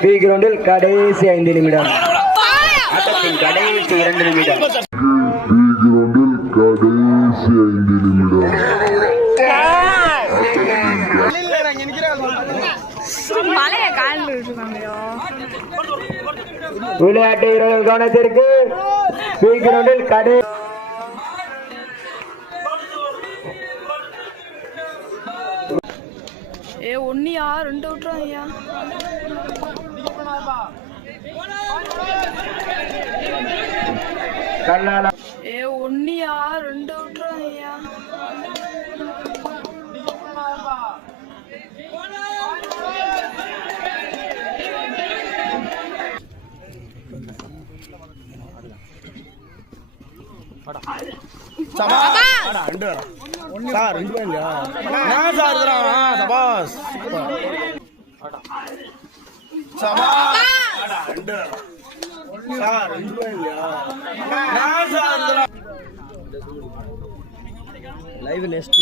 B கிரவுண்டில் கடைசி ஐந்து நிமிடம். ஆட்டத்தின் கடைசி இரண்டு நிமிடம். பி கிரவுண்டில் கடைசி ஐந்து நிமிடம் மலைய காலில் விட்டுருக்காங்கயோ விளையாட்டு வீரர்கள் கவனத்திற்கு பி கிரவுண்டில் கடை ஏ ஒன்னியா? ரெண்டு விட்டுரும் கண்ணாலா ஏ ஒன்னியா ரெண்டு விட்டுரும் ஐயா சார் ரெண்டு பேர் இல்லையா? சார் சபாஸ் சார் ரெண்டு இல்லையா? இருக்கிறான் லைவ் நெக்ஸ்ட்